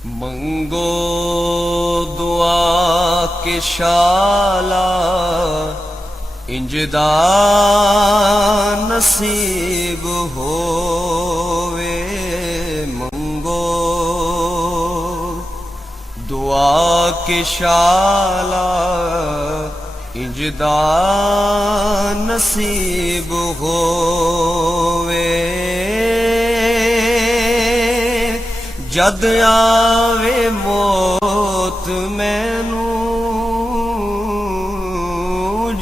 मंगो दुआ के शाला इंजदा नसीब होवे। मंगो दुआ के शाला इंजदा नसीब होवे। जद आवे मौत मैनू,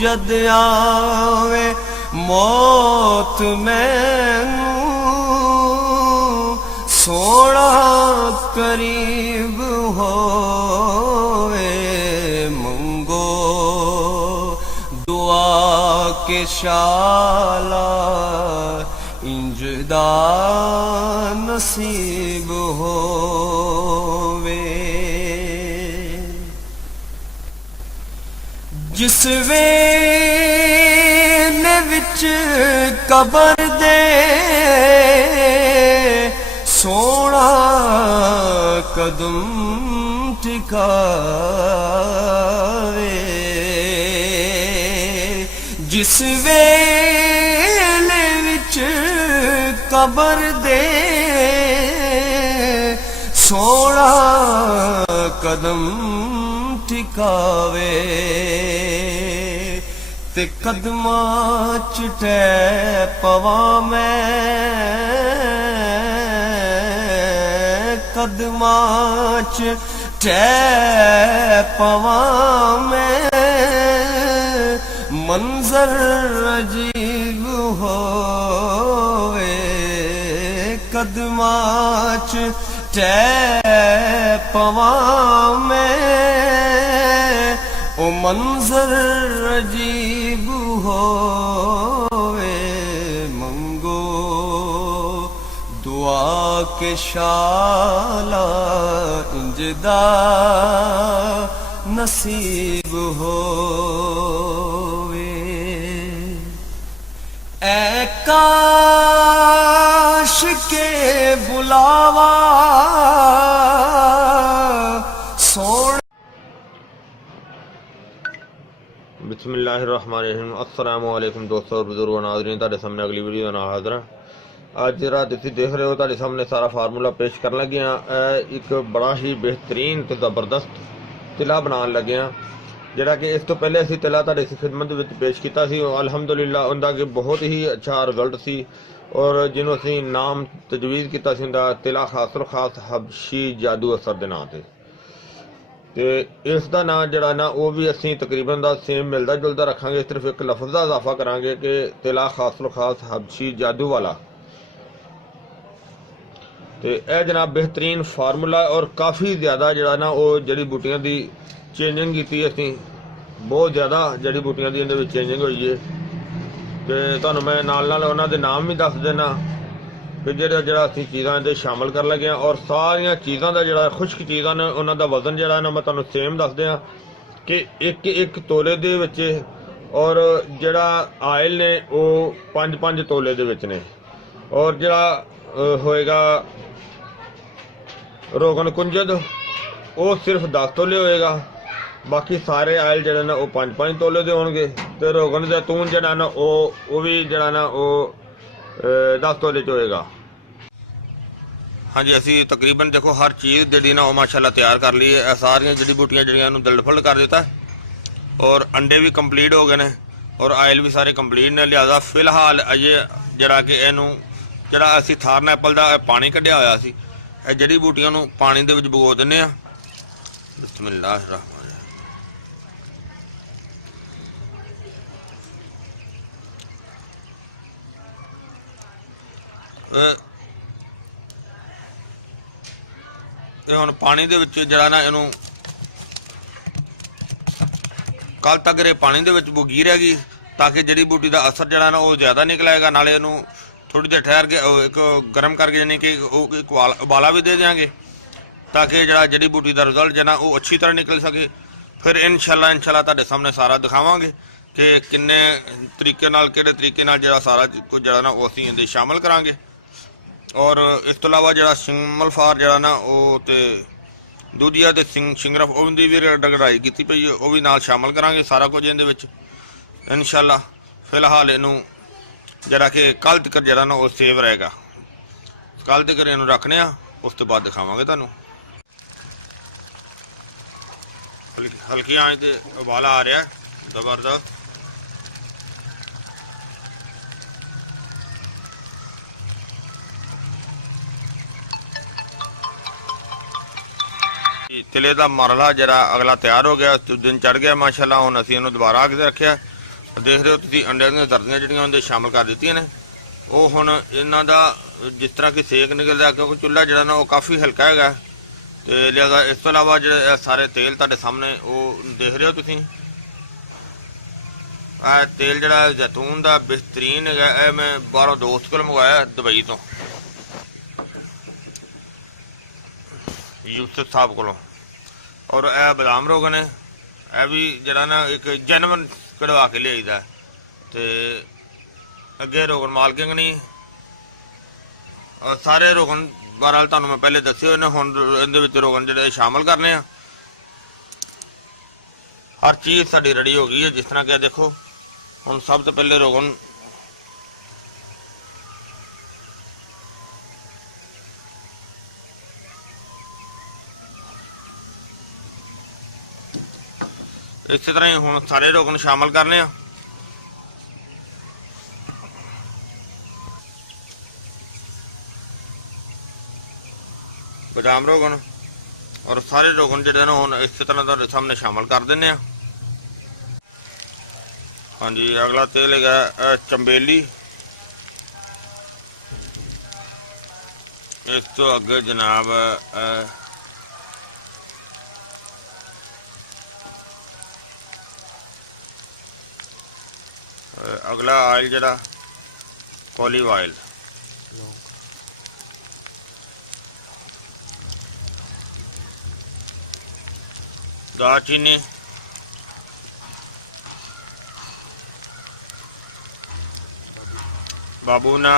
जद आवे मौत मैनू, सोना करीब होवे। मंगो दुआ के शाला इंजदा नसीब होवे। जिस वेले विच कबर दे सोना कदम टिकावे। जिस वेले विच कबर दे सोना कदम टिकावे। ते कदमां च टै पवां मैं, कदमां च टै पवां मैं, मंजर अजीब होवे। कदमां च टै पवां मैं, ओ मंजर अजीब होवे। मंगो दुआ के शाला इंजदा नसीब होवे। ऐ काश के बुलावा सोना। बिस्मिल्लाहिर्रहमानिर्रहीम। अस्सलामु अलैकुम दोस्तों, बुजुर्गों, नाज़रीन, तुहाडे सामने अगली वीडियो नाल हाज़र हां। अज जिहड़ा तुसीं देख रहे हो तुहाडे सामने सारा फार्मूला पेश कर लगे हां। एक बड़ा ही बेहतरीन ते ज़बरदस्त तिला बनाने लगे हां, जिहड़ा कि इस तो पहले असीं तिला तुहाडे खिदमत विच पेश कीता सी। अलहमदुलिल्लाह उहदा कि बहुत ही अच्छा रिजल्ट सी, और जिन्हों असीं नाम तजवीज़ कीता सी उहदा तिला खासर खास हबशी जादू असर दे नां ते। ते इसका नाम जड़ा ना वो भी असी तकरीबन दा सेम मिलता जुलता रखांगे, सिर्फ एक लफ्ज़ का इजाफा करांगे कि तिला खासलो खास हबशी जादू वाला। तो यह जनाब बेहतरीन फार्मूला, और काफ़ी ज़्यादा जड़ा ना वो जड़ी बूटियां की चेंजिंग की असी, बहुत ज़्यादा जड़ी बूटियां की इहदे विच चेंजिंग हुई है। तो तुहानूं मैं नाल नाल उन्हां दे नाम भी दस देना कि जो असी चीज़ां इहदे शामिल कर लगे हैं, और सारिया चीज़ों का जो खुश्क चीज़ां ने उन्हों का वजन जरा ना मैं तुहानूं सेम दस दियां कि एक एक तोले दे विच, और जड़ा आयल ने वो 5-5 तोले दे विच ने, और जड़ा होएगा रोगन कुंजद वो सिर्फ 10 तोले होएगा। बाकी सारे आयल जड़े ना वो 5-5 तोले दे होणगे। ते रोगन जैतून जड़ा ना वो भी जड़ा ना वो 10 तोले च होएगा। हाँ जी, असी तकरीबन देखो हर चीज़ जी ना माशाल्लाह तैयार कर ली है। सारिया जड़ी बूटियां जड़ियां दलफल कर दिता है, और अंडे भी कंप्लीट हो गए हैं, और आयल भी सारे कंप्लीट ने। लिहाजा फिलहाल अजे जरा कि इनू जरा असी थारन एप्पल का पानी कढ़िया होया सी, जड़ी बूटियां नू पानी दे विच भगो दिंदे आ। बिस्मिल्लाहिर्रहमानिर्रहीम। ये हुण पानी दे विच जरा ना इनू कल तक रे पानी दे विच बुगी रहेगी, ताकि जड़ी बूटी का असर जरा ना वो ज़्यादा निकलेगा। नाले इनू थोड़ी देर ठहर के एक गर्म करके यानी कि एक उबाला भी दे देंगे, ताकि जरा जड़ी बूटी का रिजल्ट जना वो अच्छी तरह निकल सके। फिर इंशाल्लाह तुहाडे सामने सारा दिखावांगे कि किन्ने तरीके नाल किहड़े तरीके नाल जरा सारा कुछ जरा ना वो असीं इहदे शामिल करांगे। और इस तो इलावा जरा सिंगल फार जरा ना वो ते ਦੂਜੀਆ ਤੇ ਸਿੰਗਰਫ ਉਹਦੀ ਵੀ ਰਗੜਾਈ ਕੀਤੀ ਪਈ ਹੈ, ਉਹ ਵੀ ਨਾਲ ਸ਼ਾਮਲ ਕਰਾਂਗੇ ਸਾਰਾ ਕੁਝ ਇਹਦੇ ਵਿੱਚ ਇਨਸ਼ਾਅੱਲਾ। ਫਿਲਹਾਲ ਇਹਨੂੰ ਜਿਹੜਾ ਕਿ ਕੱਲ੍ਹ ਤੱਕ ਜਿਹੜਾ ਨਾ ਉਹ ਸੇਵ ਰਹੇਗਾ, ਕੱਲ੍ਹ ਤੱਕ ਇਹਨੂੰ ਰੱਖਣੇ ਆ, ਉਸ ਤੋਂ ਬਾਅਦ ਦਿਖਾਵਾਂਗੇ ਤੁਹਾਨੂੰ। ਹਲਕੀ ਆਂਚ ਤੇ ਉਬਾਲਾ ਆ ਰਿਹਾ ਜ਼ਬਰਦਸਤ। ਤਿਲੇ ਦਾ ਮਰਲਾ ਜਿਹੜਾ ਅਗਲਾ ਤਿਆਰ ਹੋ ਗਿਆ, ਦਿਨ ਚੜ ਗਿਆ ਮਾਸ਼ਾਅੱਲਾ। ਹੁਣ ਅਸੀਂ ਇਹਨੂੰ ਦੁਬਾਰਾ ਅੱਗ ਤੇ ਰੱਖਿਆ। ਦੇਖ ਰਹੇ ਹੋ ਤੁਸੀਂ ਅੰਡਿਆਂ ਦੀਆਂ ਦਰਦੀਆਂ ਜਿਹੜੀਆਂ ਉਹਦੇ ਸ਼ਾਮਲ ਕਰ ਦਿੱਤੀਆਂ ਨੇ। ਉਹ ਹੁਣ ਇਹਨਾਂ ਦਾ ਜਿਸ ਤਰ੍ਹਾਂ ਕਿ ਸੇਕ ਨਿਕਲਦਾ, ਕਿਉਂਕਿ ਚੁੱਲ੍ਹਾ ਜਿਹੜਾ ਨਾ ਉਹ ਕਾਫੀ ਹਲਕਾ ਹੈਗਾ, ਤੇ ਲਿਹਾਜ਼ਾ ਇਸ ਤੋਂ ਇਲਾਵਾ ਜਿਹੜੇ ਸਾਰੇ ਤੇਲ ਤੁਹਾਡੇ ਸਾਹਮਣੇ ਉਹ ਦੇਖ ਰਹੇ ਹੋ ਤੁਸੀਂ। ਇਹ ਤੇਲ ਜਿਹੜਾ ਜ਼ੈਤੂਨ ਦਾ ਬਿਹਤਰੀਨ ਹੈਗਾ, ਇਹ ਮੈਂ ਬਾਹਰੋਂ ਦੋਸਤ ਕੋਲ ਮੰਗਵਾਇਆ ਦੁਬਈ ਤੋਂ, ਯੂਸਫ ਸਾਹਿਬ ਕੋਲੋਂ। ਔਰ ਇਹ ਬਦਾਮ ਰੋਗਨ ਹੈ, ਇਹ ਵੀ ਜਿਹੜਾ ਨਾ ਇੱਕ ਜੈਨੂਇਨ ਕਢਵਾ ਕੇ ਲਿਆਈਦਾ। ਤੇ ਅੱਗੇ ਰੋਗਨ ਮਾਲਕਿੰਗ ਨਹੀਂ, ਸਾਰੇ ਰੋਗਨ ਬਹਰਾਲ ਤੁਹਾਨੂੰ ਮੈਂ ਪਹਿਲੇ ਦੱਸੇ ਹੋਏ ਨੇ। ਹੁਣ ਇਹਦੇ ਵਿੱਚ ਰੋਗਨ ਜਿਹੜੇ ਸ਼ਾਮਲ ਕਰਨੇ ਆ। ਹਰ ਚੀਜ਼ ਸਾਡੀ ਰੈਡੀ ਹੋ ਗਈ ਹੈ, ਜਿਸ ਤਰ੍ਹਾਂ ਕਿ ਦੇਖੋ। ਹੁਣ ਸਭ ਤੋਂ ਪਹਿਲੇ ਰੋਗਨ ਇਸੇ ਤਰ੍ਹਾਂ ਹੀ ਹੁਣ ਸਾਰੇ ਰੋਗਨ ਸ਼ਾਮਲ ਕਰਨੇ ਆ। ਬਦਾਮ ਰੋਗਨ ਔਰ ਸਾਰੇ ਰੋਗਨ ਜਿਹੜੇ ਨੇ ਹੁਣ ਇਸੇ ਤਰ੍ਹਾਂ ਤੁਹਾਡੇ ਸਾਹਮਣੇ ਸ਼ਾਮਲ ਕਰ ਦਿੰਦੇ ਆ। ਹਾਂਜੀ, ਅਗਲਾ ਤੇਲ ਹੈਗਾ ਚੰਬੇਲੀ। ਇਸ ਤੋਂ ਅੱਗੇ ਜਨਾਬ ਅਗਲਾ ਆਇਲ ਜਿਹੜਾ ਕੋਲੀਵ ਆਇਲ। दालचीनी, बाबूना,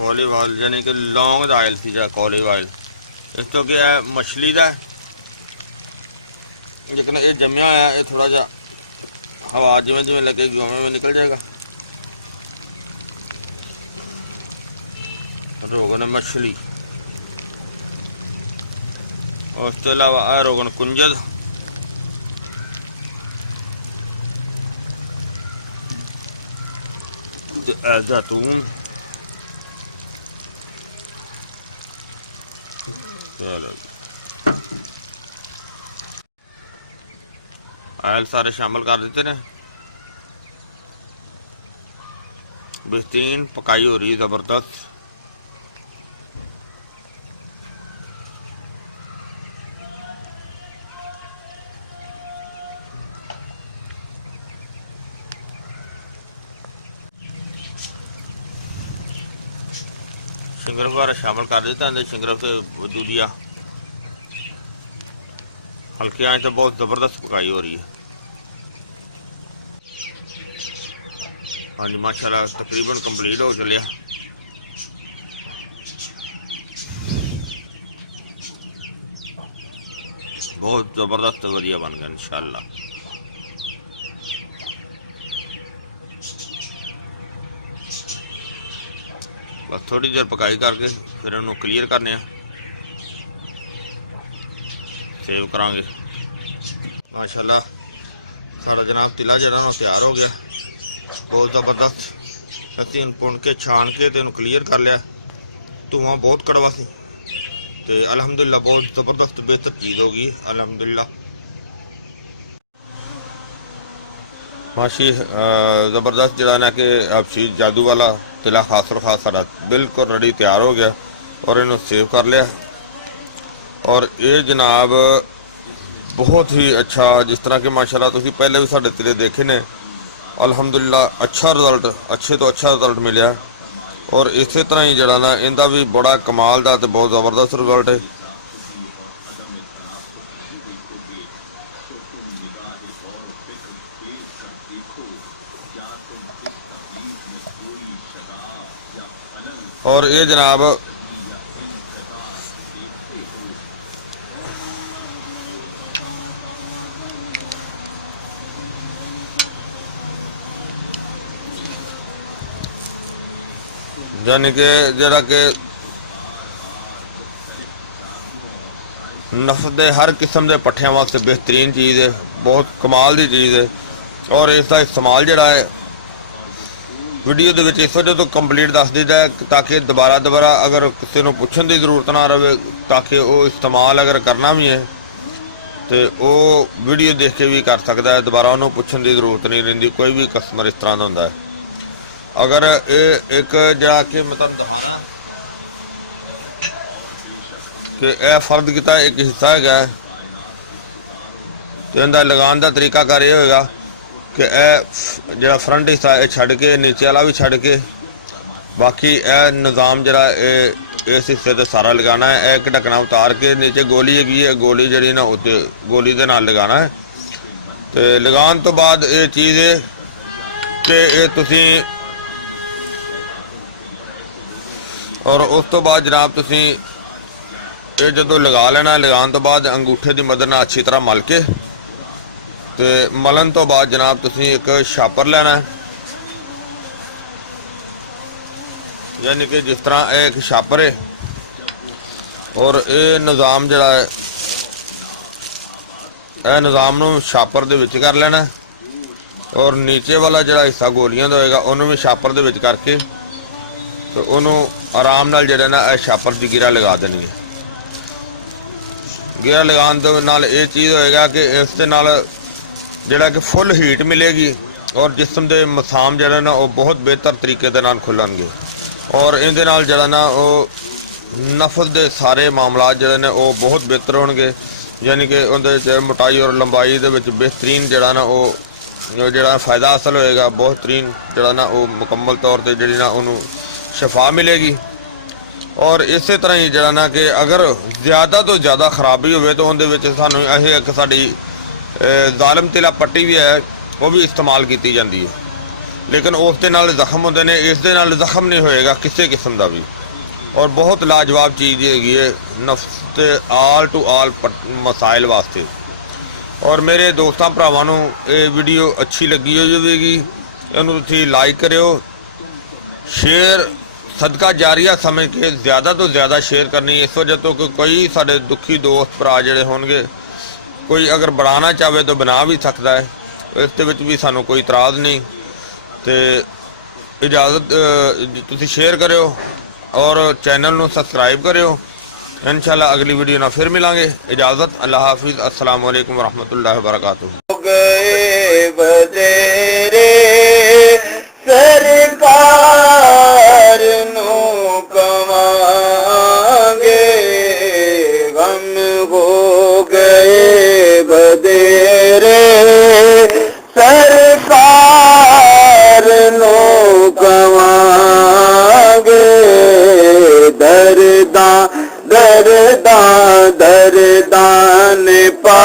ऑलिव ऑयल यानी कि लौंग का आयल सी ऑलिव ऑयल। इस तो क्या है मछली का, लेकिन ये जमया है, ये थोड़ा जा हवा जिमें जिमें लगेगी उमें में निकल जाएगा। रोगन मछली, और उसके अलावा आ रोगन कुंजल, जैतून, आयल सारे शामिल कर देते ने। बेहतरीन पकाई हो रही है, जबरदस्त। शिंगरफ वगैरह शामिल कर देता है। शिंगरफ से दूधिया हल्की आंच से बहुत ज़बरदस्त पकाई हो रही है। हाँ जी, माशाल्लाह तकरीबन कंप्लीट हो चलिया। बहुत ज़बरदस्त वधिया बन गया इंशाअल्लाह। बस थोड़ी देर पकाई करके फिर उन्होंने क्लीयर करने, सेव करांगे। माशाल्लाह सारा जनाब तिला जरा तैयार हो गया, बहुत ज़बरदस्त। असीं भुन के छान के तो क्लीयर कर लिया। धुआं बहुत कड़वा सी, तो अलहमदुलिल्लाह बहुत ज़बरदस्त बेहतर चीज़ होगी अलहमदुलिल्लाह। माशी ज़बरदस्त जरा ना कि आपसी जादू वाला तिला खासर खास सारा बिल्कुल रेडी तैयार हो गया और इन्हों सेव कर लिया। और ये जनाब बहुत ही अच्छा, जिस तरह के माशाल्लाह तुसीं पहले भी साडे तिले देखे ने, अल्हम्दुलिल्लाह अच्छा रिजल्ट, अच्छे तो अच्छा रिजल्ट मिले। और इस तरह ही जरा ना इनका भी बड़ा कमाल का तो बहुत ज़बरदस्त रिजल्ट है। और ये जनाब यानी कि जिहड़ा कि नफ्स दे हर किस्म के पट्ठियां वास्ते बेहतरीन चीज़ है, बहुत कमाल की चीज़ है। और इसका इस्तेमाल जिहड़ा है वीडियो दे विच इस वजह तो कंप्लीट दस दीदा है ताकि दोबारा अगर किसी को पुछण की जरूरत ना रहे, ताकि वो इस्तेमाल अगर करना भी है तो वो वीडियो देख के भी कर सकता है, दोबारा उन्होंने पुछण की जरूरत नहीं रहिंदी। कोई भी कस्टमर इस तरह का होंदा है। अगर ये एक जरा कि मैं तुहानूं दिखाना कि यह फर्द किया एक हिस्सा है तो इनका लगान का तरीकाकार ये होगा कि यह जरा फ्रंट हिस्सा यह छड़ के नीचे वाला भी छड़ के बाकी यह निज़ाम जरा इस हिस्से से सारा लगाना है। एक ढकना उतार के नीचे गोली हैगी है, गोली जी ना उत्ते गोली के नाल लगाना है। तो लगान तो बाद ये चीज़ है कि ये तुसी और उस तो बाद जनाब तुसी ये जो लगा लेना, लगान तो बाद अंगूठे की मदद नाल अच्छी तरह मल के तो मलन तो बाद जनाब तुसी एक छापर लेना है, यानी कि जिस तरह एक छापर है और ये निज़ाम जड़ा है यह निज़ाम नूं छापर दे विच कर लेना और नीचे वाला जड़ा हिस्सा गोलियां दा होएगा उन्होंने भी छापर दे विच करके तो उन्होंने आराम नाल जड़ा ना यह छापर की गिरा लगा देनी है। गिरा लगाने दे नाल ये चीज़ होएगा कि इस दे नाल जड़ा कि फुल हीट मिलेगी और जिस्म के मसाम जड़ा ना वो बहुत बेहतर तरीके दे नाल खुलणगे और इहदे नाल जड़ा ना वो नफस के सारे मामलात जड़े ने वो बहुत बेहतर होणगे, यानी कि उहदे मोटाई और लंबाई दे विच बेहतरीन जड़ा ना वो जड़ा फ़ायदा हासिल होएगा, बेहतरीन जड़ा ना वो मुकम्मल तौर पर जी ना उन्होंने शफा मिलेगी। और इस तरह ही जड़ा ना कि अगर ज़्यादा तो ज़्यादा खराबी होवे तो उहदे विच सानूं एक साडी ज़ालिम तिला पट्टी भी है वो भी इस्तेमाल की जाती है, लेकिन उस दे नाल जख्म होंदे ने, इस दे नाल जख्म नहीं होएगा किसी किस्म का भी। और बहुत लाजवाब चीज़ हैगी है नफ्स ते आल टू आल मसाइल वास्ते। और मेरे दोस्तों भरावां नूं ये वीडियो अच्छी लगी होवेगी, इहनूं तुसीं लाइक करियो, शेयर सदका जारिया समझ के ज़्यादा तो ज़्यादा शेयर करनी, इस वजह तो कि कोई साडे दुखी दोस्त भरा जिहड़े होणगे कोई अगर बनाना चाहे तो बना भी सकता है, इस दे विच भी सानूं कोई इतराज़ नहीं। तो इजाज़त तुसीं शेयर करियो और चैनल नूं सबसक्राइब करियो। इंशाअल्लाह अगली वीडियो ना फिर मिलांगे। इजाज़त, अल्लाह हाफिज़, अस्सलाम वालेकुम रहमतुल्लाहि व बरकातुहू। गए बतेरे सरकार नू कवांगे, गम हो गए बतेरे सरकार नू कवांगे, दरदा दरदा दरदा ने पा